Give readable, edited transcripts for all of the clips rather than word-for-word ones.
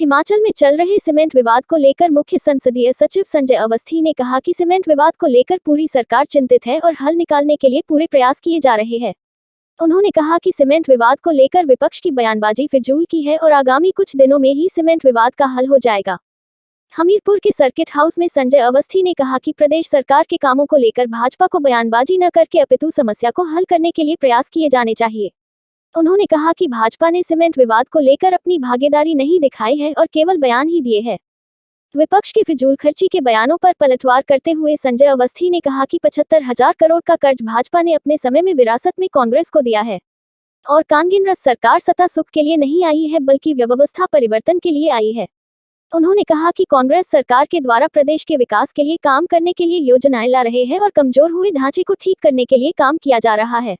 हिमाचल में चल रहे सीमेंट विवाद को लेकर मुख्य संसदीय सचिव संजय अवस्थी ने कहा कि सीमेंट विवाद को लेकर पूरी सरकार चिंतित है और हल निकालने के लिए पूरे प्रयास किए जा रहे हैं। उन्होंने कहा कि सीमेंट विवाद को लेकर विपक्ष की बयानबाजी फिजूल की है और आगामी कुछ दिनों में ही सीमेंट विवाद का हल हो जाएगा। हमीरपुर के सर्किट हाउस में संजय अवस्थी ने कहा कि प्रदेश सरकार के कामों को लेकर भाजपा को बयानबाजी न करके अपितु समस्या को हल करने के लिए प्रयास किए जाने चाहिए। उन्होंने कहा कि भाजपा ने सीमेंट विवाद को लेकर अपनी भागीदारी नहीं दिखाई है और केवल बयान ही दिए हैं। विपक्ष की फिजूल खर्ची के बयानों पर पलटवार करते हुए संजय अवस्थी ने कहा कि 75,000 करोड़ का कर्ज भाजपा ने अपने समय में विरासत में कांग्रेस को दिया है और कांग्रेस सरकार सत्ता सुख के लिए नहीं आई है बल्कि व्यवस्था परिवर्तन के लिए आई है। उन्होंने कहा कि कांग्रेस सरकार के द्वारा प्रदेश के विकास के लिए काम करने के लिए योजनाएं ला रहे हैं और कमजोर हुए ढांचे को ठीक करने के लिए काम किया जा रहा है।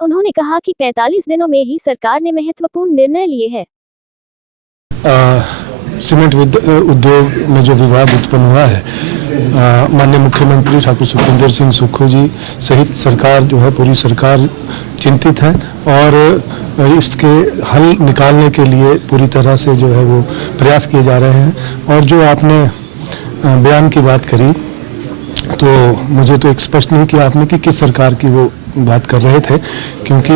उन्होंने कहा कि 45 दिनों में ही सरकार ने महत्वपूर्ण निर्णय लिए हैं। सीमेंट उद्योग में जो विवाद उत्पन्न हुआ है, माननीय मुख्यमंत्री ठाकुर सुखविंदर सिंह सुक्खू जी सहित सरकार जो है पूरी सरकार चिंतित है और इसके हल निकालने के लिए पूरी तरह से जो है वो प्रयास किए जा रहे हैं। और जो आपने बयान की बात करी तो मुझे तो एक स्पष्ट नहीं किया आपने कि किस सरकार की वो बात कर रहे थे, क्योंकि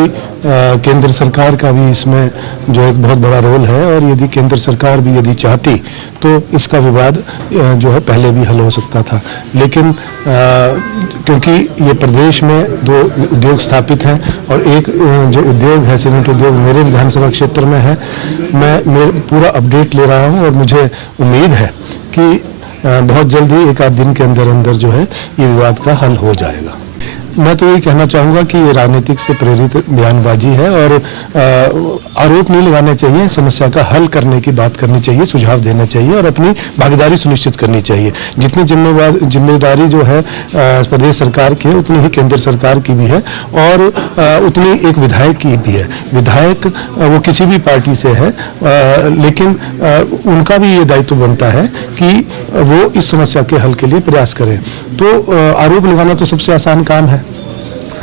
केंद्र सरकार का भी इसमें जो एक बहुत बड़ा रोल है और यदि केंद्र सरकार भी यदि चाहती तो इसका विवाद जो है पहले भी हल हो सकता था। लेकिन क्योंकि ये प्रदेश में दो उद्योग स्थापित हैं और एक जो उद्योग है सीमेंट उद्योग मेरे विधानसभा क्षेत्र में है, मैं पूरा अपडेट ले रहा हूँ और मुझे उम्मीद है कि बहुत जल्दी एक आध दिन के अंदर अंदर जो है ये विवाद का हल हो जाएगा। मैं तो ये कहना चाहूँगा कि ये राजनीतिक से प्रेरित बयानबाजी है और आरोप नहीं लगाने चाहिए, समस्या का हल करने की बात करनी चाहिए, सुझाव देना चाहिए और अपनी भागीदारी सुनिश्चित करनी चाहिए। जितनी जिम्मेदारी जो है प्रदेश सरकार की है उतनी ही केंद्र सरकार की भी है और उतनी एक विधायक की भी है। विधायक वो किसी भी पार्टी से है, लेकिन उनका भी ये दायित्व बनता है कि वो इस समस्या के हल के लिए प्रयास करें। तो आरोप लगाना तो सबसे आसान काम है,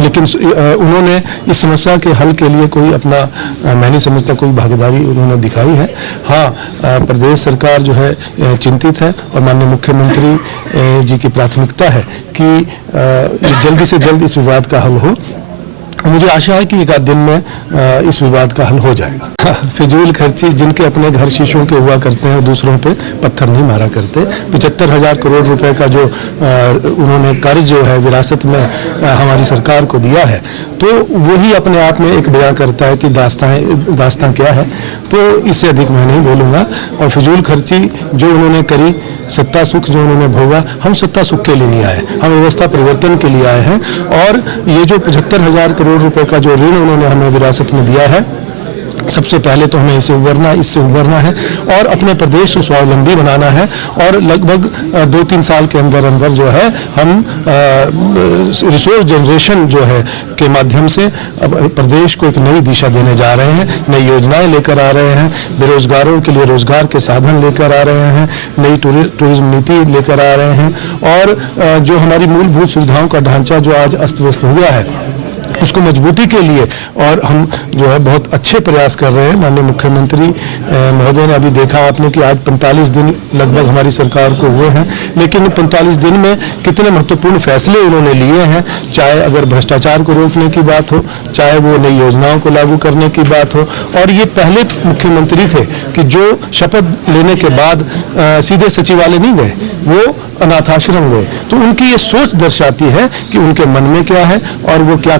लेकिन उन्होंने इस समस्या के हल के लिए कोई अपना मैं नहीं समझता कोई भागीदारी उन्होंने दिखाई है। हाँ, प्रदेश सरकार जो है चिंतित है और माननीय मुख्यमंत्री जी की प्राथमिकता है कि जल्दी से जल्द इस विवाद का हल हो। मुझे आशा है कि एक आध दिन में इस विवाद का हल हो जाएगा। फिजूल खर्ची जिनके अपने घर शीशों के हुआ करते हैं दूसरों पे पत्थर नहीं मारा करते। 75,000 करोड़ रुपए का जो उन्होंने कर्ज जो है विरासत में हमारी सरकार को दिया है, तो वही अपने आप में एक बयान करता है कि दास्तां क्या है। तो इससे अधिक मैं नहीं बोलूँगा। और फिजूल खर्ची जो उन्होंने करी, सत्ता सुख जो उन्होंने भोगा, हम सत्ता सुख के लिए नहीं आए, हम व्यवस्था परिवर्तन के लिए आए हैं। और ये जो 75,000 करोड़ रुपए का जो ऋण उन्होंने हमें विरासत में दिया है, सबसे पहले तो हमें इससे उबरना है और अपने प्रदेश को स्वावलंबी बनाना है। और लगभग 2-3 साल के अंदर अंदर जो है हम रिसोर्स जनरेशन जो है के माध्यम से प्रदेश को एक नई दिशा देने जा रहे हैं, नई योजनाएं लेकर आ रहे हैं, बेरोजगारों के लिए रोजगार के साधन लेकर आ रहे हैं, नई टूरिज्म नीति लेकर आ रहे हैं और जो हमारी मूलभूत सुविधाओं का ढांचा जो आज अस्त व्यस्त हो गया है उसको मजबूती के लिए और हम जो है बहुत अच्छे प्रयास कर रहे हैं। माननीय मुख्यमंत्री महोदय ने अभी देखा आपने कि आज 45 दिन लगभग हमारी सरकार को हुए हैं, लेकिन 45 दिन में कितने महत्वपूर्ण फैसले उन्होंने लिए हैं, चाहे अगर भ्रष्टाचार को रोकने की बात हो, चाहे वो नई योजनाओं को लागू करने की बात हो। और ये पहले मुख्यमंत्री थे कि जो शपथ लेने के बाद सीधे सचिवालय नहीं गए, वो अनाथ आश्रम गए। तो उनकी ये सोच दर्शाती है कि उनके मन में क्या है और वो क्या